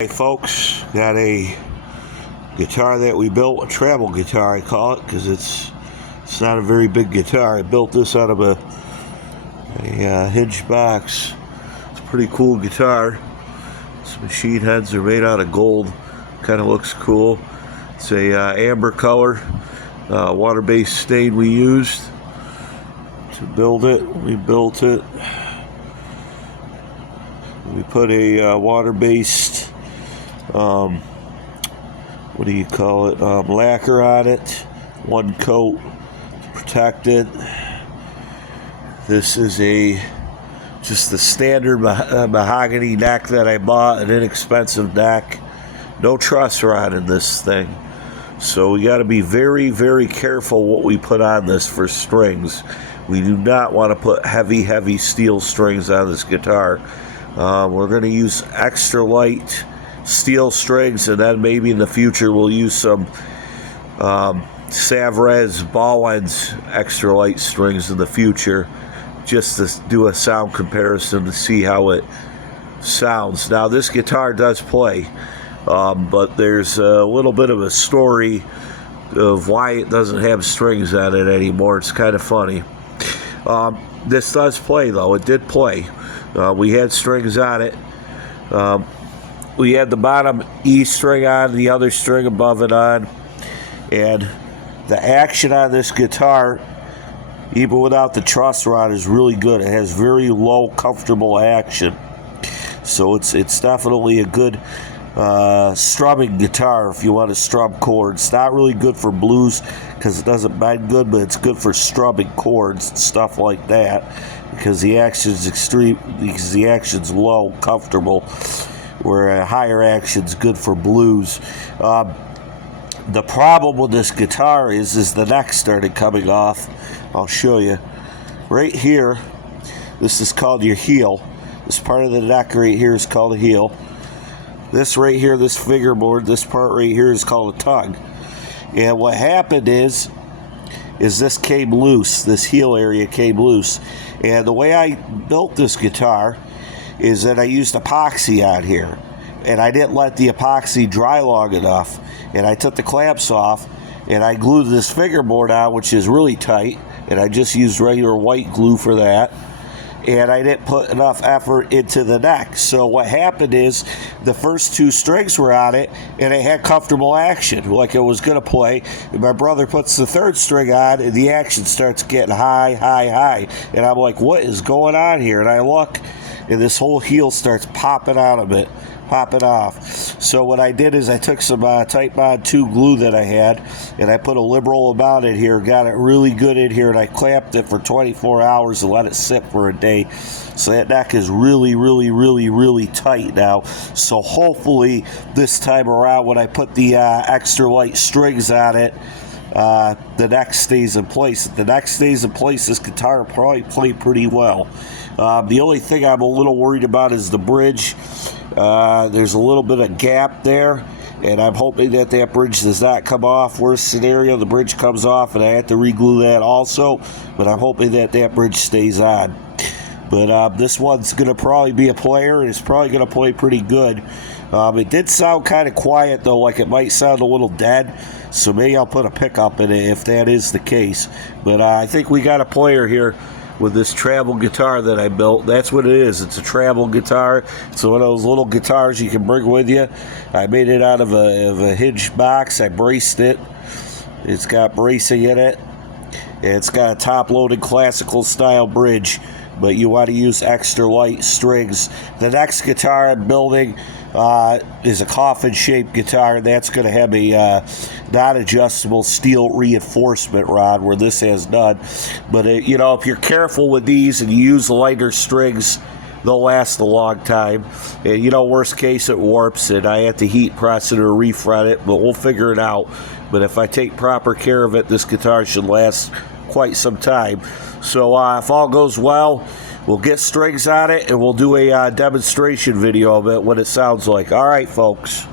Hey folks, got a guitar that we built, a travel guitar I call it, because it's not a very big guitar. I built this out of a hinged box. It's a pretty cool guitar. Its machine heads are made out of gold. Kind of looks cool. It's a amber color, water-based stain we used to build it. We built it. We put a water-based what do you call it, lacquer on it, one coat to protect it. This is just the standard mahogany neck that I bought, an inexpensive neck. No truss rod in this thing, so we got to be very, very careful what we put on this for strings. We do not want to put heavy steel strings on this guitar. We're going to use extra light steel strings, and then maybe in the future we'll use some Savrez ball ends extra light strings in the future, just to do a sound comparison to see how it sounds. Now this guitar does play, but there's a little bit of a story of why it doesn't have strings on it anymore. It's kind of funny. This does play though. It did play. We had strings on it. We had the bottom E string on, the other string above it on, and the action on this guitar, even without the truss rod, is really good. It has very low, comfortable action, so it's definitely a good strumming guitar if you want to strum chords. It's not really good for blues because it doesn't bend good, but it's good for strumming chords and stuff like that because the action's extreme, because the action's low, comfortable, where a higher action's good for blues. The problem with this guitar is the neck started coming off. I'll show you. Right here, this is called your heel. This part of the neck right here is called a heel. This right here, this fingerboard, this part right here is called a tongue. And what happened is this came loose. This heel area came loose. And the way I built this guitar is that I used epoxy on here, and I didn't let the epoxy dry long enough, and I took the clamps off and I glued this fingerboard on, which is really tight, and I just used regular white glue for that, and I didn't put enough effort into the neck. So what happened is the first two strings were on it and it had comfortable action like it was going to play, and my brother puts the third string on and the action starts getting high, and I'm like, what is going on here? And I look, and this whole heel starts popping out of it, popping off. So what I did is I took some Titebond 2 glue that I had, and I put a liberal amount in here, got it really good in here, and I clamped it for 24 hours and let it sit for a day. So that neck is really tight now. So hopefully this time around when I put the extra light strings on it, the neck stays in place. If the neck stays in place, this guitar will probably play pretty well. The only thing I'm a little worried about is the bridge. There's a little bit of gap there, and I'm hoping that bridge does not come off. Worst scenario, the bridge comes off and I have to re-glue that also, but I'm hoping that bridge stays on. But this one's going to probably be a player, and it's probably going to play pretty good. It did sound kind of quiet though, like it might sound a little dead, so maybe I'll put a pickup in it if that is the case. But I think we got a player here with this travel guitar that I built. That's what it is. It's a travel guitar. It's one of those little guitars you can bring with you. I made it out of a hinged box. I braced it. It's got bracing in it. It's got a top-loaded classical style bridge, but you want to use extra light strings. The next guitar I'm building is a coffin-shaped guitar. That's going to have a non-adjustable steel reinforcement rod, where this has none. But if you're careful with these and you use lighter strings, they'll last a long time. And worst case, it warps, and I have to heat press it or refret it, but we'll figure it out. But if I take proper care of it, this guitar should last quite some time. So if all goes well, we'll get strings on it, and we'll do a demonstration video of it, what it sounds like. All right, folks.